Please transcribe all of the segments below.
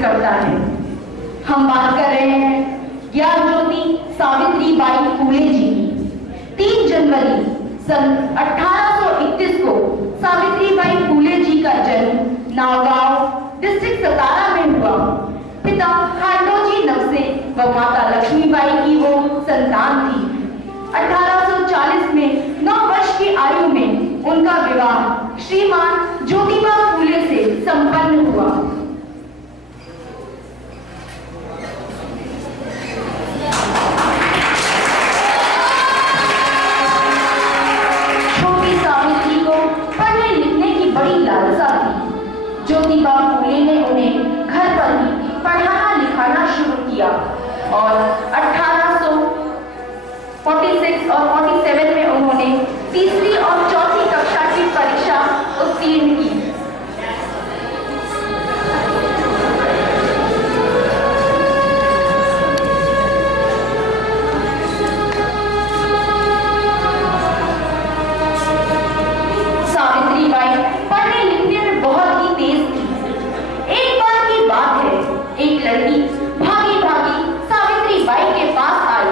स्थापित करता है। हम बात कर रहे हैं ज्ञान ज्योति सावित्रीबाई फुले जी की। 3 जनवरी सन 1831 को सावित्रीबाई फुले जी का जन्म नावगांव डिस्ट्रिक्ट सतारा में हुआ। पिता खांडोजी नवसे व माता लक्ष्मीबाई की वो संतान थी। 1840 में 9 वर्ष की आयु में उनका विवाह श्रीमान ज्योतिबा फुले से संपन्न हुआ। छोटी सावित्री को पढ़ने लिखने की बड़ी लालसा थी। ज्योतिबा फुले ने उन्हें घर पर ही पढ़ाना लिखाना शुरू किया और 1846 और 47 में उन्होंने तीसरी और चौथी कक्षा की परीक्षा उत्तीर्ण की। सावित्रीबाई पढ़ने लिखने में बहुत ही तेज थी। एक बार की बात है, एक लड़की भागी भागी सावित्रीबाई के पास आई।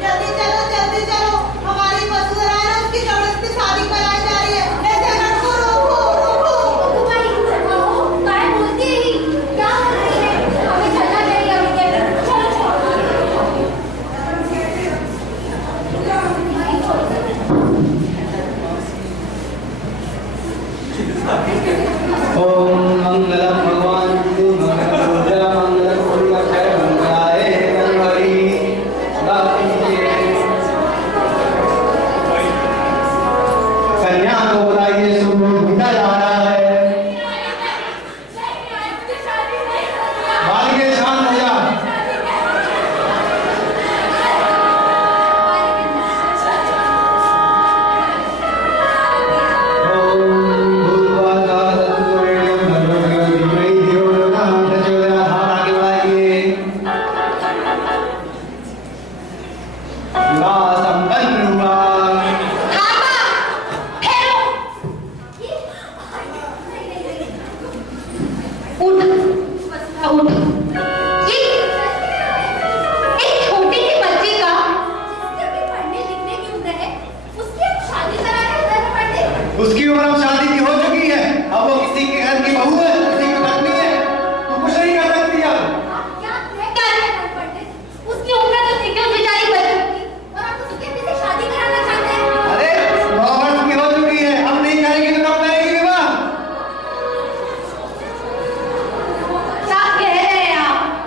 जल्दी चलो, हमारी मसूरा है ना, उसकी जबरदस्ती शादी कराई जा रही है। ऐसे लड़को रोको। तुम्हारी काय बोलती है, क्या कर रही है? हमें चलना चाहिए अभी। चलो। ओम मंगलम भगवान विष्णु मंगलम मंगलम मंगलाय मंगलहरि कन्या को बताइए शुभ बीता जा रहा है। बालिके शांत हो जा। उसकी उम्र अब शादी की हो चुकी है। अब वो किसी के घर की बहू है, किसी को करनी है। तू कुछ नहीं कर सकती अब। उसकी उम्र तो थी, क्यों बेचारी बच्ची थी, और आप उसके किसी शादी कराना चाहते हैं? अरे 9 वर्ष की हो चुकी है, अब नहीं करेगी तो कब करेगी विवाह? क्या कह रहे हैं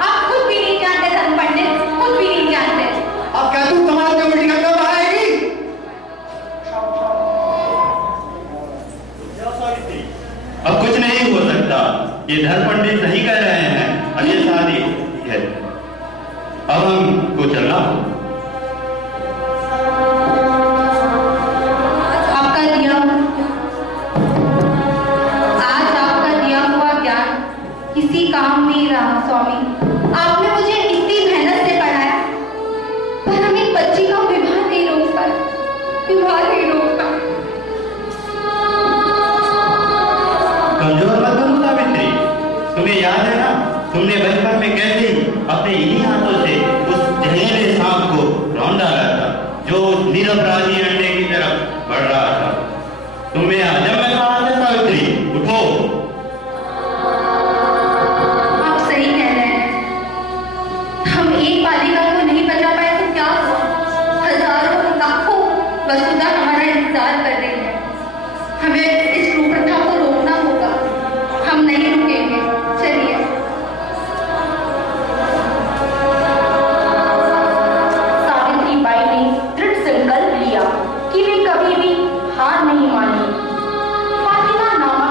आप खुद भी नहीं जानते धर्म पंडित, खुद भी नहीं जानते। अब क्या तू समाज कमेटी का कब आएगी? अब कुछ नहीं हो सकता। ये धर्म पंडित सही कह रहे हैं। अब ये शादी है, अब हमको चलना हो। आज आपका दिया हुआ ज्ञान किसी काम नहीं रहा स्वामी। आपने मुझे इतनी मेहनत से पढ़ाया, पर हम एक बच्ची का विवाह नहीं रोक पाए, विवाह नहीं रोक पाए। कमजोर मत बनो सावित्री। तुम्हें याद है ना, तुमने बचपन में कैसे अपने इन्हीं हाथों से उस जहरीले सांप को रौंद डाला था, जो निरपराधी अंडे की तरफ बढ़ रहा था। तुम्हें जब मैं कहा था सावित्री उठो। आप सही कह रहे हैं। हम एक बालिका को नहीं बचा पाए तो क्या हुआ? हजारों लाखों वसुधा हमारा इंतजार कर रही है। हमें इस कुप्रथा को रोकना होगा। हम नहीं रुकेंगे। चलिए। सावित्रीबाई ने दृढ़ संकल्प लिया कि वे कभी भी हार नहीं मानेंगी। फातिमा नाम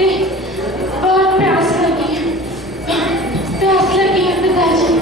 बहुत प्यास लगी है पिताजी।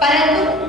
परंतु